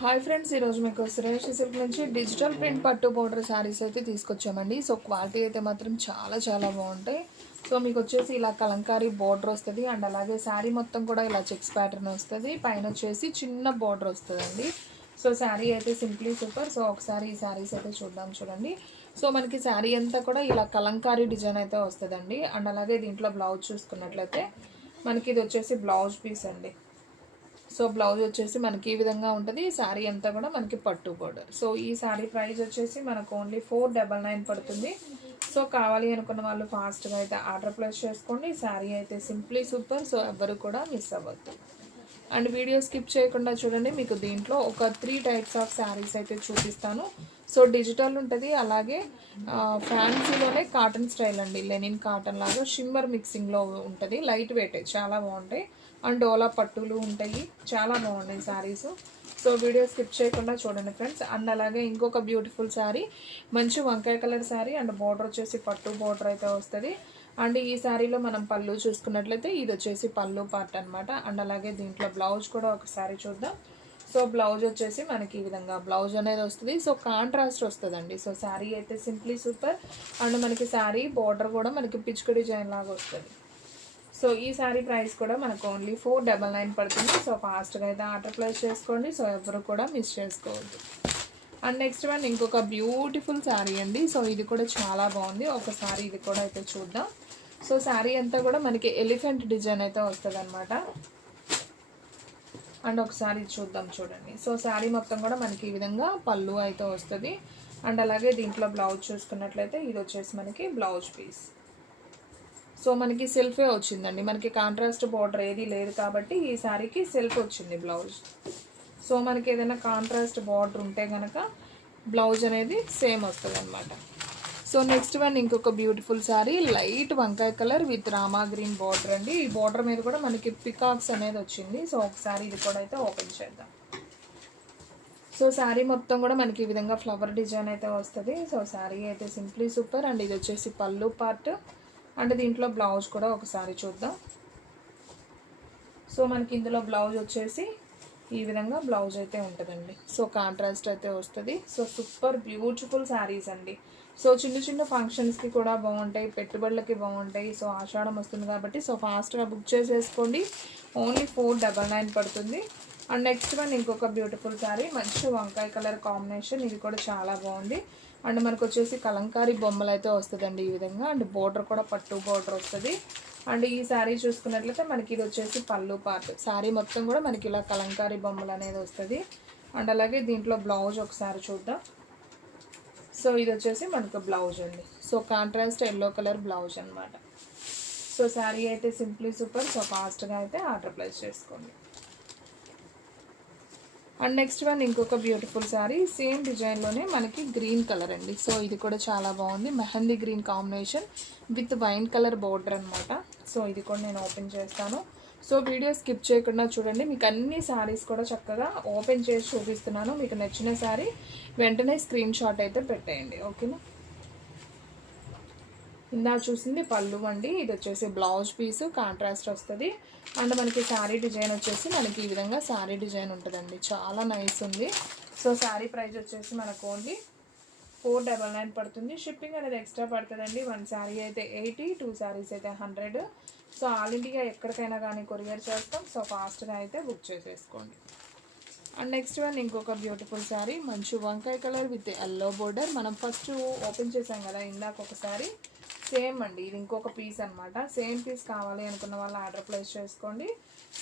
Hi friends, ఈరోజు మీకు Shreyas silk నుంచి డిజిటల్ ప్రింట్ పట్టు బోర్డర్ శారీస్ అయితే తీసుకొచ్చామండి. సో క్వాలిటీ అయితే మాత్రం చాలా చాలా బాగుంటాయి. సో మీకు వచ్చేసి ఇలా కలంకారీ బోర్డర్ వస్తుంది అండ్ అలాగే శారీ మొత్తం కూడా ఇలా చెక్స్ ప్యాటర్న్ వస్తుంది. పైన వచ్చేసి చిన్న బోర్డర్ వస్తుందండి. సో శారీ అయితే సింప్లీ సూపర్. సో ఒకసారి ఈ శారీస్ అయితే చూద్దాం చూడండి. సో మనకి శారీ అంతా కూడా ఇలా కలంకారీ డిజైన్ అయితే వస్తుందండి. అండ్ అలాగే దీంట్లో బ్లౌజ్ చూసుకున్నట్లయితే మనకి ఇది వచ్చేసి బ్లౌజ్ పీస్ అండి. సో బ్లౌజ్ వచ్చేసి మనకి ఈ విధంగా ఉంటుంది. శారీ అంతా కూడా మనకి పట్టు బోర్డర్. సో ఈ శారీ ప్రైస్ వచ్చేసి మనకు ఓన్లీ 499 పడుతుంది. సో కావాలి అనుకున్న వాళ్ళు ఫాస్ట్గా అయితే ఆర్డర్ ప్లేస్ చేసుకోండి. శారీ అయితే సింప్లీ సూపర్. సో ఎవ్వరు కూడా మిస్ అవ్వద్దు అండ్ వీడియో స్కిప్ చేయకుండా చూడండి. మీకు దీంట్లో ఒక 3 టైప్స్ ఆఫ్ శారీస్ అయితే చూపిస్తాను. సో డిజిటల్ ఉంటుంది, అలాగే ఫ్యాన్సీలోనే కాటన్ స్టైల్ అండి, లెనిన్ కాటన్ లాగా షిమ్మర్ మిక్సింగ్లో ఉంటుంది. లైట్ వెయిట్ చాలా బాగుంటాయి అండ్ డోలా పట్టులు ఉంటాయి. చాలా బాగున్నాయి శారీస్. సో వీడియో స్కిప్ చేయకుండా చూడండి ఫ్రెండ్స్. అండ్ అలాగే ఇంకొక బ్యూటిఫుల్ శారీ, మంచి వంకాయ కలర్ శారీ అండ్ బార్డర్ వచ్చేసి పట్టు బార్డర్ అయితే వస్తుంది. అండ్ ఈ శారీలో మనం పళ్ళు చూసుకున్నట్లయితే ఇది వచ్చేసి పళ్ళు పార్ట్ అనమాట. అండ్ అలాగే దీంట్లో బ్లౌజ్ కూడా ఒకసారి చూద్దాం. సో బ్లౌజ్ వచ్చేసి మనకి ఈ విధంగా బ్లౌజ్ అనేది వస్తుంది. సో కాంట్రాస్ట్ వస్తుందండి. సో శారీ అయితే సింప్లీ సూపర్. అండ్ మనకి శారీ బార్డర్ కూడా మనకి పిచ్చుక డిజైన్ లాగా వస్తుంది. సో ఈ శారీ ప్రైస్ కూడా మనకు ఓన్లీ 499 పడుతుంది. సో ఫాస్ట్గా అయితే ఆర్డర్ ప్లేస్ చేసుకోండి. సో ఎవరు కూడా మిస్ చేసుకోవద్దు. అండ్ నెక్స్ట్ వన్ ఇంకొక బ్యూటిఫుల్ శారీ అండి. సో ఇది కూడా చాలా బాగుంది. ఒకసారి ఇది కూడా అయితే చూద్దాం. సో శారీ అంతా కూడా మనకి ఎలిఫెంట్ డిజైన్ అయితే వస్తుంది అనమాట. అండ్ ఒకసారి చూద్దాం చూడండి. సో శారీ మొత్తం కూడా మనకి ఈ విధంగా పళ్ళు అయితే వస్తుంది. అండ్ అలాగే దీంట్లో బ్లౌజ్ చూసుకున్నట్లయితే ఇది వచ్చేసి మనకి బ్లౌజ్ పీస్. సో మనకి సెల్ఫే వచ్చిందండి. మనకి కాంట్రాస్ట్ బార్డర్ ఏది లేదు కాబట్టి ఈ శారీకి సెల్ఫ్ వచ్చింది బ్లౌజ్. సో మనకి ఏదైనా కాంట్రాస్ట్ బార్డర్ ఉంటే కనుక బ్లౌజ్ అనేది సేమ్ వస్తుంది అనమాట. సో నెక్స్ట్ వన్ ఇంకొక బ్యూటిఫుల్ శారీ, లైట్ వంకాయ colour with Rama green border అండి. ఈ బార్డర్ మీద కూడా మనకి పికాక్స్ అనేది వచ్చింది. సో ఒకసారి ఇది కూడా అయితే ఓపెన్ చేద్దాం. సో శారీ మొత్తం కూడా మనకి ఈ విధంగా ఫ్లవర్ డిజైన్ అయితే వస్తుంది. సో శారీ అయితే సింప్లీ సూపర్. అండ్ ఇది వచ్చేసి పళ్ళు పార్ట్. అండ్ దీంట్లో బ్లౌజ్ కూడా ఒకసారి చూద్దాం. సో మనకి ఇందులో బ్లౌజ్ వచ్చేసి ఈ విధంగా బ్లౌజ్ అయితే ఉంటుందండి. సో కాంట్రాస్ట్ అయితే వస్తుంది. సో సూపర్ బ్యూటిఫుల్ శారీస్ అండి. సో చిన్న చిన్న ఫంక్షన్స్కి కూడా బాగుంటాయి, పెట్టుబడులకి బాగుంటాయి. సో ఆషాఢం వస్తుంది కాబట్టి సో ఫాస్ట్గా బుక్ చేసేసుకోండి. ఓన్లీ 499 పడుతుంది. అండ్ నెక్స్ట్ వన్ ఇంకొక బ్యూటిఫుల్ శారీ, మంచి వంకాయ కలర్ కాంబినేషన్. ఇది కూడా చాలా బాగుంది. అండ్ మనకు వచ్చేసి కలంకారీ బొమ్మలు అయితే వస్తుందండి ఈ విధంగా. అండ్ బోర్డర్ కూడా పట్టు బోర్డర్ వస్తుంది. అండ్ ఈ శారీ చూసుకున్నట్లయితే మనకి ఇది వచ్చేసి పళ్ళు పార్ట్. శారీ మొత్తం కూడా మనకి ఇలా కలంకారీ బొమ్మలు అనేది వస్తుంది. అండ్ అలాగే దీంట్లో బ్లౌజ్ ఒకసారి చూద్దాం. సో ఇది వచ్చేసి మనకు బ్లౌజ్ అండి. So contrast yellow colour blouse అనమాట. సో శారీ అయితే సింప్లీ సూపర్. సో ఫాస్ట్గా అయితే ఆర్డర్ ప్లేస్ చేసుకోండి. అండ్ నెక్స్ట్ వన్ ఇంకొక బ్యూటిఫుల్ శారీ, సేమ్ డిజైన్లోనే మనకి గ్రీన్ కలర్ అండి. సో ఇది కూడా చాలా బాగుంది. Mehndi green combination with wine colour border అనమాట. సో ఇది కూడా నేను ఓపెన్ చేస్తాను. సో వీడియో స్కిప్ చేయకుండా చూడండి. మీకు అన్ని శారీస్ కూడా చక్కగా ఓపెన్ చేసి చూపిస్తున్నాను. మీకు నచ్చిన శారీ వెంటనే స్క్రీన్ షాట్ అయితే పెట్టేయండి, ఓకేనా. ఇందా చూసింది పళ్ళు అండి. ఇది వచ్చేసి బ్లౌజ్ పీసు కాంట్రాస్ట్ వస్తుంది. అండ్ మనకి శారీ డిజైన్ వచ్చేసి మనకి ఈ విధంగా శారీ డిజైన్ ఉంటుందండి. చాలా నైస్ ఉంది. సో శారీ ప్రైస్ వచ్చేసి మనకు ఓన్లీ 499 పడుతుంది. షిప్పింగ్ అనేది ఎక్స్ట్రా పడుతుందండి. 1 శారీ అయితే 80, 2 శారీస్ అయితే 100. సో ఆల్ ఇండియా ఎక్కడికైనా కానీ కొరియర్ చేస్తాం. సో ఫాస్ట్గా అయితే బుక్ చేసేసుకోండి. అండ్ నెక్స్ట్ వన్ ఇంకొక బ్యూటిఫుల్ శారీ, మంచి వంకాయ కలర్ విత్ ఎల్లో బోర్డర్. మనం ఫస్ట్ ఓపెన్ చేసాం కదా ఇందాక ఒకసారి, సేమ్ అండి. ఇది ఇంకొక పీస్ అనమాట. సేమ్ పీస్ కావాలి అనుకున్న వాళ్ళు ఆర్డర్ ప్లేస్ చేసుకోండి.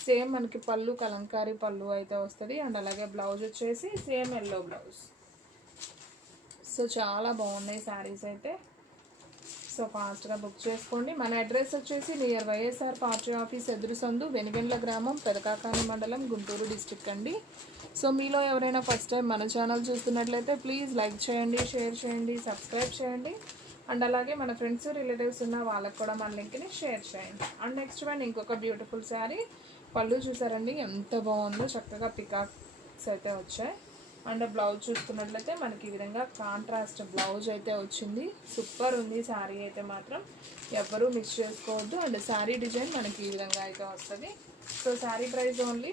సేమ్ మనకి పళ్ళు కలంకారీ పళ్ళు అయితే వస్తుంది. అండ్ అలాగే బ్లౌజ్ వచ్చేసి సేమ్ ఎల్లో బ్లౌజ్. సో చాలా బాగున్నాయి శారీస్ అయితే. సో ఫాస్ట్గా బుక్ చేసుకోండి. మన అడ్రస్ వచ్చేసి నియర్ వైఎస్ఆర్ పార్టీ ఆఫీస్ ఎదురు సందు, వెనుగండ్ల గ్రామం, పెదకాకాని మండలం, గుంటూరు డిస్ట్రిక్ట్ అండి. సో మీలో ఎవరైనా ఫస్ట్ టైం మన ఛానల్ చూస్తున్నట్లయితే ప్లీజ్ లైక్ చేయండి, షేర్ చేయండి, సబ్స్క్రైబ్ చేయండి. అండ్ అలాగే మన ఫ్రెండ్స్ రిలేటివ్స్ ఉన్న వాళ్ళకి కూడా మన లింక్ని షేర్ చేయండి. అండ్ నెక్స్ట్ వన్ ఇంకొక బ్యూటిఫుల్ శారీ, పళ్ళు చూసారండి ఎంత బాగుందో, చక్కగా పికాక్స్ అయితే వచ్చాయి. అండ్ బ్లౌజ్ చూసుకున్నట్లయితే మనకి ఈ విధంగా కాంట్రాస్ట్ బ్లౌజ్ అయితే వచ్చింది. సూపర్ ఉంది శారీ అయితే మాత్రం, ఎవ్వరూ మిస్ చేసుకోవద్దు. అండ్ శారీ డిజైన్ మనకి ఈ విధంగా అయితే వస్తుంది. సో శారీ ప్రైస్ ఓన్లీ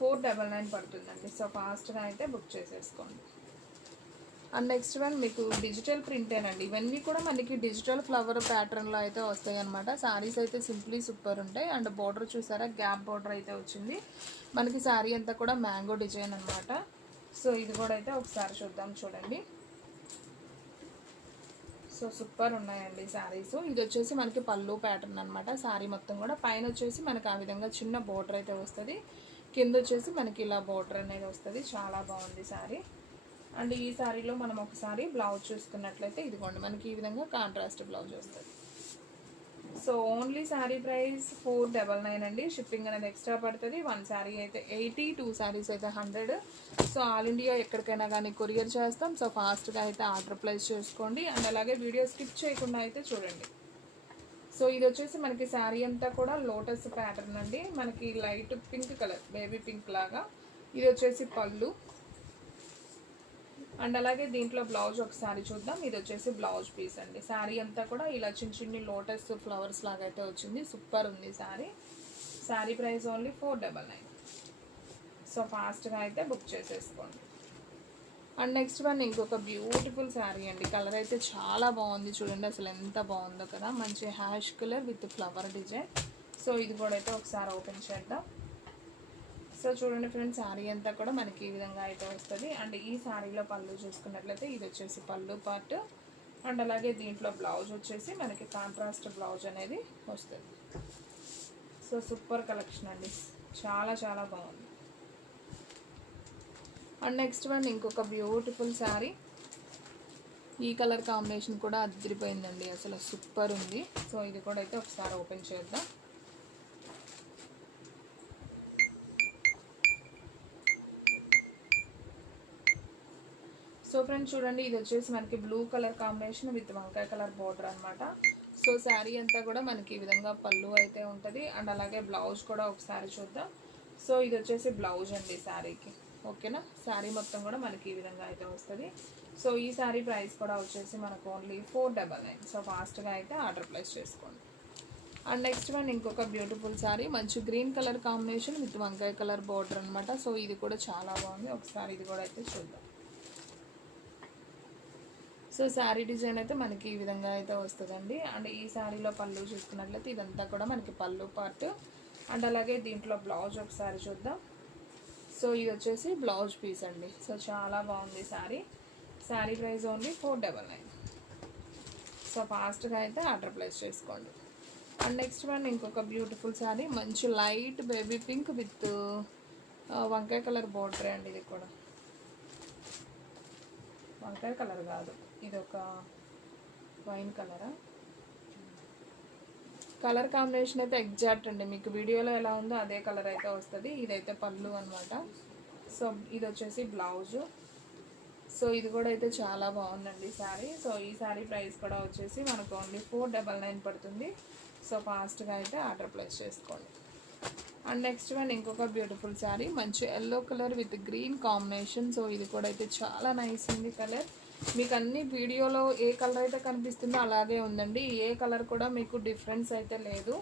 499 పడుతుందండి. సో ఫాస్ట్గా అయితే బుక్ చేసేసుకోండి. అండ్ నెక్స్ట్ వన్ మీకు డిజిటల్ ప్రింటేనండి. ఇవన్నీ కూడా మనకి డిజిటల్ ఫ్లవర్ ప్యాటర్న్లో అయితే వస్తాయి అనమాట. శారీస్ అయితే సింప్లీ సూపర్ ఉంటాయి. అండ్ బార్డర్ చూసారా, గ్యాప్ బార్డర్ అయితే వచ్చింది మనకి. శారీ అంతా కూడా మ్యాంగో డిజైన్ అనమాట. సో ఇది కూడా అయితే ఒకసారి చూద్దాం, చూడండి. సో సూపర్ ఉన్నాయండి శారీస్. ఇది వచ్చేసి మనకి పళ్ళు ప్యాటర్న్ అనమాట. శారీ మొత్తం కూడా పైన వచ్చేసి మనకి ఆ విధంగా చిన్న బార్డర్ అయితే వస్తుంది, కింద వచ్చేసి మనకి ఇలా బార్డర్ అనేది వస్తుంది. చాలా బాగుంది శారీ. అండ్ ఈ శారీలో మనం ఒకసారి బ్లౌజ్ చూసుకున్నట్లయితే ఇదిగోండి మనకి ఈ విధంగా కాంట్రాస్ట్ బ్లౌజ్ వస్తుంది. సో ఓన్లీ శారీ ప్రైస్ 499 అండి. షిప్పింగ్ అనేది ఎక్స్ట్రా పడుతుంది. 1 శారీ అయితే 80, 2 శారీస్ అయితే 100. సో ఆల్ ఇండియా ఎక్కడికైనా కానీ కొరియర్ చేస్తాం. సో ఫాస్ట్గా అయితే ఆర్డర్ ప్లేస్ చేసుకోండి. అండ్ అలాగే వీడియో స్కిప్ చేయకుండా అయితే చూడండి. సో ఇది వచ్చేసి మనకి శారీ అంతా కూడా లోటస్ ప్యాటర్న్ అండి. మనకి light pink colour, baby pink లాగా. ఇది వచ్చేసి పళ్ళు. అండ్ అలాగే దీంట్లో బ్లౌజ్ ఒకసారి చూద్దాం. ఇది వచ్చేసి బ్లౌజ్ పీస్ అండి. శారీ అంతా కూడా ఇలా చిన్న చిన్ని లోటస్ ఫ్లవర్స్ లాగా అయితే వచ్చింది. సూపర్ ఉంది sari. Sari price only 499. So ఫాస్ట్గా అయితే బుక్ చేసేసుకోండి. అండ్ నెక్స్ట్ వన్ ఇంకొక బ్యూటిఫుల్ శారీ అండి. కలర్ అయితే చాలా బాగుంది, చూడండి అసలు ఎంత బాగుందో కదా. మంచి ash colour with flower design. So ఇది కూడా అయితే ఒకసారి ఓపెన్ చేద్దాం. సో చూడండి ఫ్రెండ్స్, శారీ అంతా కూడా మనకి ఈ విధంగా అయితే వస్తుంది. అండ్ ఈ శారీలో పళ్ళు చూసుకున్నట్లయితే ఇది వచ్చేసి పళ్ళు పార్ట్. అండ్ అలాగే దీంట్లో బ్లౌజ్ వచ్చేసి మనకి కాంట్రాస్ట్ బ్లౌజ్ అనేది వస్తుంది. సో సూపర్ కలెక్షన్ అండి, చాలా చాలా బాగుంది. అండ్ నెక్స్ట్ వన్ ఇంకొక బ్యూటిఫుల్ శారీ. ఈ కలర్ కాంబినేషన్ కూడా అదిరిపోయిందండి, అసలు సూపర్ ఉంది. సో ఇది కూడా అయితే ఒకసారి ఓపెన్ చేద్దాం. సో ఫ్రెండ్స్ చూడండి, ఇది వచ్చేసి మనకి బ్లూ కలర్ కాంబినేషన్ విత్ వంకాయ కలర్ బోర్డర్ అనమాట. సో శారీ అంతా కూడా మనకి ఈ విధంగా పళ్ళు అయితే ఉంటుంది. అండ్ అలాగే బ్లౌజ్ కూడా ఒకసారి చూద్దాం. సో ఇది వచ్చేసి బ్లౌజ్ అండి శారీకి, ఓకేనా. శారీ మొత్తం కూడా మనకి ఈ విధంగా అయితే వస్తుంది. సో ఈ శారీ ప్రైస్ కూడా వచ్చేసి మనకు ఓన్లీ 499. సో ఫాస్ట్గా అయితే ఆర్డర్ ప్లేస్ చేసుకోండి. అండ్ నెక్స్ట్ వన్ ఇంకొక బ్యూటిఫుల్ శారీ, మంచి గ్రీన్ కలర్ కాంబినేషన్ విత్ వంకాయ కలర్ బోర్డర్ అనమాట. సో ఇది కూడా చాలా బాగుంది. ఒకసారి ఇది కూడా అయితే చూద్దాం. సో శారీ డిజైన్ అయితే మనకి ఈ విధంగా అయితే వస్తుందండి. అండ్ ఈ శారీలో పళ్ళు చూసుకున్నట్లయితే ఇదంతా కూడా మనకి పళ్ళు పార్ట్. అండ్ అలాగే దీంట్లో బ్లౌజ్ ఒకసారి చూద్దాం. సో ఇది వచ్చేసి బ్లౌజ్ పీస్ అండి. సో చాలా బాగుంది sari. Sari price only 499. So ఫాస్ట్గా అయితే ఆర్డర్ ప్లేస్ చేసుకోండి. అండ్ నెక్స్ట్ వన్ ఇంకొక బ్యూటిఫుల్ శారీ, మంచి లైట్ బేబీ పింక్ విత్ వంకాయ కలర్ బోర్డర్ అండి. ఇది కూడా వంకాయ కలర్ కాదు, ఇది ఒక వైన్ కలరా. కలర్ కాంబినేషన్ అయితే ఎగ్జాక్ట్ అండి, మీకు వీడియోలో ఎలా ఉందో అదే కలర్ అయితే వస్తుంది. ఇదైతే పళ్ళు అనమాట. సో ఇది వచ్చేసి బ్లౌజు. సో ఇది కూడా అయితే చాలా బాగుందండి శారీ. సో ఈ శారీ ప్రైస్ కూడా వచ్చేసి మనకు ఓన్లీ 499 పడుతుంది. సో ఫాస్ట్గా అయితే ఆర్డర్ ప్లేస్ చేసుకోండి. అండ్ నెక్స్ట్ వన్ ఇంకొక బ్యూటిఫుల్ శారీ, మంచి yellow colour with green combination. So ఇది కూడా అయితే చాలా నైస్ ఉంది కలర్. మీకు అన్ని వీడియోలో ఏ కలర్ అయితే కనిపిస్తుందో అలాగే ఉందండి. ఏ కలర్ కూడా మీకు డిఫరెన్స్ అయితే లేదు,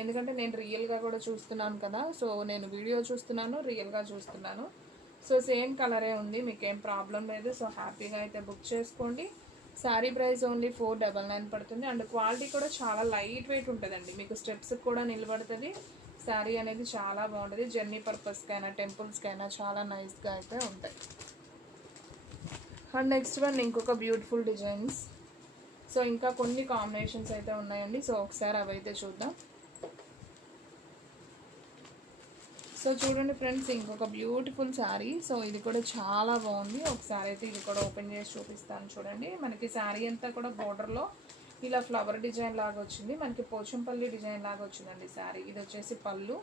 ఎందుకంటే నేను రియల్గా కూడా చూస్తున్నాను కదా. సో నేను వీడియో చూస్తున్నాను, రియల్గా చూస్తున్నాను. సో సేమ్ కలరే ఉంది, మీకు ఏం ప్రాబ్లం లేదు. సో హ్యాపీగా అయితే బుక్ చేసుకోండి. శారీ ప్రైస్ ఓన్లీ 499 పడుతుంది. అండ్ క్వాలిటీ కూడా చాలా లైట్ వెయిట్ ఉంటుందండి, మీకు స్టెప్స్ కూడా నిలబడుతుంది. శారీ అనేది చాలా బాగుంటుంది. జర్నీ పర్పస్కైనా టెంపుల్స్కైనా చాలా నైస్గా అయితే ఉంటాయి. అండ్ నెక్స్ట్ వన్ ఇంకొక బ్యూటిఫుల్ డిజైన్స్. సో ఇంకా కొన్ని కాంబినేషన్స్ అయితే ఉన్నాయండి. సో ఒకసారి అవైతే చూద్దాం. సో చూడండి ఫ్రెండ్స్, ఇంకొక బ్యూటిఫుల్ శారీ. సో ఇది కూడా చాలా బాగుంది. ఒకసారి అయితే ఇది కూడా ఓపెన్ చేసి చూపిస్తాను చూడండి. మనకి శారీ అంతా కూడా బోర్డర్లో ఇలా ఫ్లవర్ డిజైన్ లాగా వచ్చింది, మనకి పోచంపల్లి డిజైన్ లాగా వచ్చిందండి శారీ. ఇది వచ్చేసి పళ్ళు.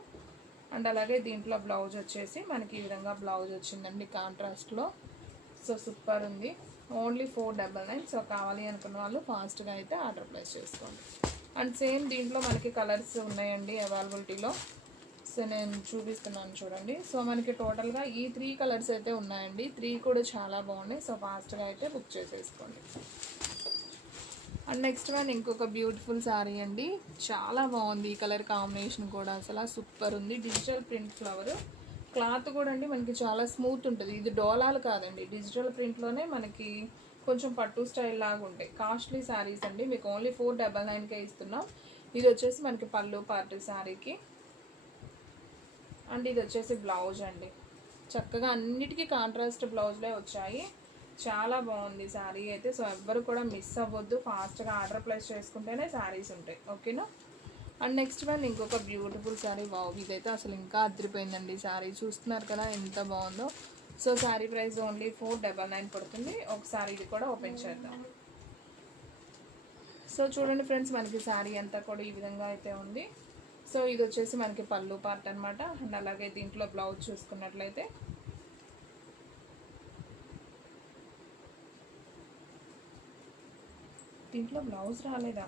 అండ్ అలాగే దీంట్లో బ్లౌజ్ వచ్చేసి మనకి ఈ విధంగా బ్లౌజ్ వచ్చిందండి కాంట్రాస్ట్లో. సో సూపర్ ఉంది. ఓన్లీ 499. సో కావాలి అనుకున్న వాళ్ళు ఫాస్ట్గా అయితే ఆర్డర్ ప్లేస్ చేసుకోండి. అండ్ సేమ్ దీంట్లో మనకి కలర్స్ ఉన్నాయండి అవైలబిలిటీలో. సో నేను చూపిస్తున్నాను చూడండి. సో మనకి టోటల్గా ఈ 3 కలర్స్ అయితే ఉన్నాయండి. 3 కూడా చాలా బాగున్నాయి. సో ఫాస్ట్గా అయితే బుక్ చేసేసుకోండి. అండ్ నెక్స్ట్ వన్ ఇంకొక బ్యూటిఫుల్ శారీ అండి, చాలా బాగుంది. ఈ కలర్ కాంబినేషన్ కూడా అసలు సూపర్ ఉంది. డిజిటల్ ప్రింట్ ఫ్లవర్ క్లాత్ కూడా అండి మనకి చాలా స్మూత్ ఉంటుంది. ఇది డోలాలు కాదండి, డిజిటల్ ప్రింట్లోనే మనకి కొంచెం పట్టు స్టైల్ లాగా ఉంటాయి. కాస్ట్లీ శారీస్ అండి, మీకు ఓన్లీ 499కే ఇస్తున్నాం. ఇది వచ్చేసి మనకి పళ్ళు పార్ట్ శారీకి. అండ్ ఇది వచ్చేసి బ్లౌజ్ అండి. చక్కగా అన్నిటికీ కాంట్రాస్ట్ బ్లౌజ్లే వచ్చాయి. చాలా బాగుంది శారీ అయితే. సో ఎవ్వరు కూడా మిస్ అవ్వద్దు, ఫాస్ట్గా ఆర్డర్ ప్లేస్ చేసుకుంటేనే శారీస్ ఉంటాయి. ఓకేనా. అండ్ నెక్స్ట్ వన్ ఇంకొక బ్యూటిఫుల్ శారీ. వావ్, ఇదైతే అసలు ఇంకా అదిరిపోయిందండి శారీ. చూస్తున్నారు కదా ఎంత బాగుందో. సో శారీ ప్రైస్ ఓన్లీ 499 పడుతుంది. ఒకసారి ఇది కూడా ఓపెన్ చేద్దాం. సో చూడండి ఫ్రెండ్స్, మనకి శారీ అంతా కూడా ఈ విధంగా అయితే ఉంది. సో ఇది వచ్చేసి మనకి పళ్ళు పార్ట్ అనమాట. అండ్ అలాగే దీంట్లో బ్లౌజ్ చూసుకున్నట్లయితే దీంట్లో బ్లౌజ్ రాలేదా?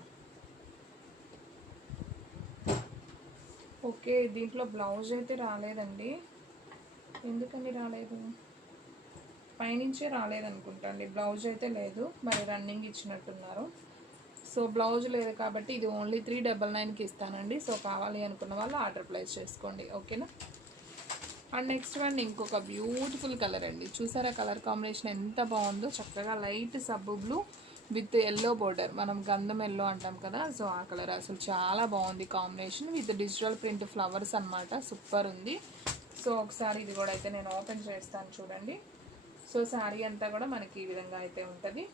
ఓకే, దీంట్లో బ్లౌజ్ అయితే రాలేదండి. ఎందుకని రాలేదు? పైనుంచే రాలేదనుకుంటా అండి, బ్లౌజ్ అయితే లేదు. మరి రన్నింగ్ ఇచ్చినట్టున్నారు. సో బ్లౌజ్ లేదు కాబట్టి ఇది ఓన్లీ 399కి ఇస్తానండి. సో కావాలి అనుకున్న వాళ్ళు ఆర్డర్ ప్లేస్ చేసుకోండి. ఓకేనా. అండ్ నెక్స్ట్ వన్ ఇంకొక బ్యూటిఫుల్ కలర్ అండి. చూసారా కలర్ కాంబినేషన్ ఎంత బాగుందో. చక్కగా లైట్ సబ్బు బ్లూ విత్ ఎల్లో బోర్డర్, మనం గంధం ఎల్లో అంటాం కదా. సో ఆ కలర్ అసలు చాలా బాగుంది combination. With digital print flowers అనమాట. సూపర్ ఉంది. సో ఒకసారి ఇది కూడా అయితే నేను ఓపెన్ చేస్తాను చూడండి. సో శారీ అంతా కూడా మనకి ఈ విధంగా అయితే ఉంటుంది.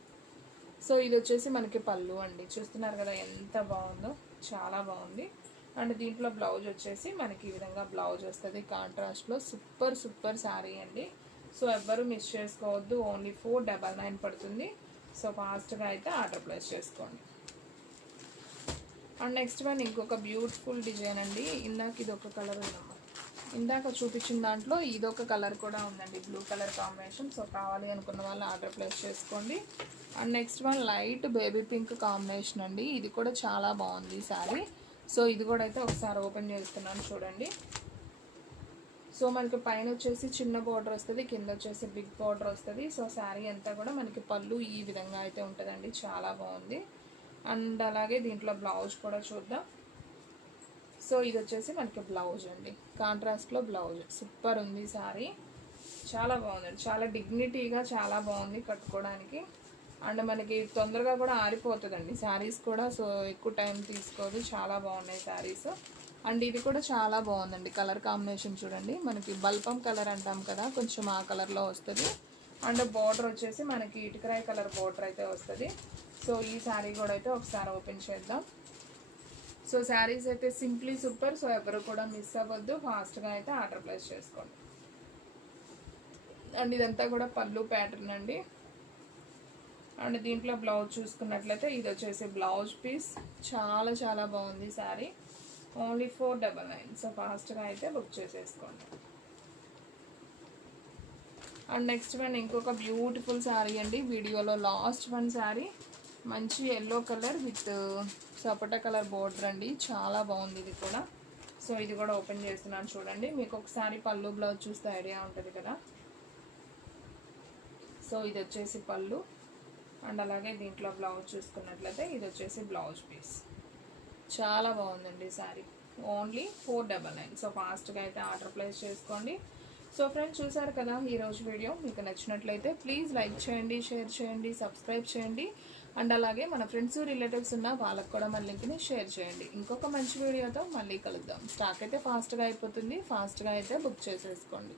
సో ఇది వచ్చేసి మనకి పళ్ళు అండి. చూస్తున్నారు కదా ఎంత బాగుందో, చాలా బాగుంది. అండ్ దీంట్లో బ్లౌజ్ వచ్చేసి మనకి ఈ విధంగా బ్లౌజ్ వస్తుంది కాంట్రాస్ట్లో. సూపర్ సూపర్ శారీ అండి. సో ఎవ్వరూ మిస్ చేసుకోవద్దు. ఓన్లీ 499 పడుతుంది. సో ఫాస్ట్గా అయితే ఆర్డర్ ప్లేస్ చేసుకోండి. అండ్ నెక్స్ట్ వన్ ఇంకొక బ్యూటిఫుల్ డిజైన్ అండి. ఇందాక ఇది ఒక కలర్ ఉందమ్మా, ఇందాక చూపించిన దాంట్లో ఇదొక కలర్ కూడా ఉందండి, బ్లూ కలర్ కాంబినేషన్. సో కావాలి అనుకున్న వాళ్ళు ఆర్డర్ ప్లేస్ చేసుకోండి. And next one light baby pink combination అండి. ఇది కూడా చాలా బాగుంది శారీ. సో ఇది కూడా అయితే ఒకసారి ఓపెన్ చేస్తున్నాను చూడండి. సో మనకి పైన వచ్చేసి చిన్న బార్డర్ వస్తుంది, కింద వచ్చేసి బిగ్ బార్డర్ వస్తుంది. సో శారీ అంతా కూడా మనకి పళ్ళు ఈ విధంగా అయితే ఉంటుందండి. చాలా బాగుంది. అండ్ అలాగే దీంట్లో బ్లౌజ్ కూడా చూద్దాం. సో ఇది వచ్చేసి మనకి బ్లౌజ్ అండి, కాంట్రాస్ట్లో బ్లౌజ్. సూపర్ ఉంది శారీ, చాలా బాగుందండి. చాలా డిగ్నిటీగా చాలా బాగుంది కట్టుకోవడానికి. అండ్ మనకి తొందరగా కూడా ఆరిపోతుందండి శారీస్ కూడా. సో ఎక్కువ టైం తీసుకోదు, చాలా బాగున్నాయి శారీస్. అండ్ ఇది కూడా చాలా బాగుందండి. కలర్ కాంబినేషన్ చూడండి, మనకి బల్పం కలర్ అంటాం కదా, కొంచెం ఆ కలర్లో వస్తుంది. అండ్ బార్డర్ వచ్చేసి మనకి ఇటుకరాయ కలర్ బార్డర్ అయితే వస్తుంది. సో ఈ శారీ కూడా అయితే ఒకసారి ఓపెన్ చేద్దాం. సో శారీస్ అయితే సింప్లీ సూపర్. సో ఎవరు కూడా మిస్ అవ్వద్దు, ఫాస్ట్గా అయితే ఆర్డర్ ప్లేస్ చేసుకోండి. అండ్ ఇదంతా కూడా పళ్ళు ప్యాటర్న్ అండి. అండ్ దీంట్లో బ్లౌజ్ చూసుకున్నట్లయితే ఇది వచ్చేసి బ్లౌజ్ పీస్. చాలా చాలా బాగుంది శారీ. ఓన్లీ 499. సో ఫాస్ట్గా అయితే బుక్ చేసేసుకోండి. అండ్ నెక్స్ట్ వన్ ఇంకొక బ్యూటిఫుల్ శారీ అండి. వీడియోలో లాస్ట్ వన్ శారీ, మంచి yellow colour with sapota colour border అండి. చాలా బాగుంది ఇది కూడా. సో ఇది కూడా ఓపెన్ చేస్తున్నాను చూడండి. మీకు ఒకసారి పళ్ళు బ్లౌజ్ చూస్తే ఐడియా ఉంటుంది కదా. సో ఇది వచ్చేసి పళ్ళు. అండ్ అలాగే దీంట్లో బ్లౌజ్ చూసుకున్నట్లయితే ఇది వచ్చేసి బ్లౌజ్ పీస్. చాలా బాగుందండి శారీ. ఓన్లీ 499. సో ఫాస్ట్గా అయితే ఆర్డర్ ప్లేస్ చేసుకోండి. సో ఫ్రెండ్స్ చూసారు కదా ఈరోజు వీడియో. మీకు నచ్చినట్లయితే ప్లీజ్ లైక్ చేయండి, షేర్ చేయండి, సబ్స్క్రైబ్ చేయండి. అండ్ అలాగే మన ఫ్రెండ్స్ రిలేటివ్స్ ఉన్న వాళ్ళకు కూడా మన లింక్ని షేర్ చేయండి. ఇంకొక మంచి వీడియోతో మళ్ళీ కలుద్దాం. స్టాక్ అయితే ఫాస్ట్గా అయిపోతుంది, ఫాస్ట్గా అయితే బుక్ చేసేసుకోండి.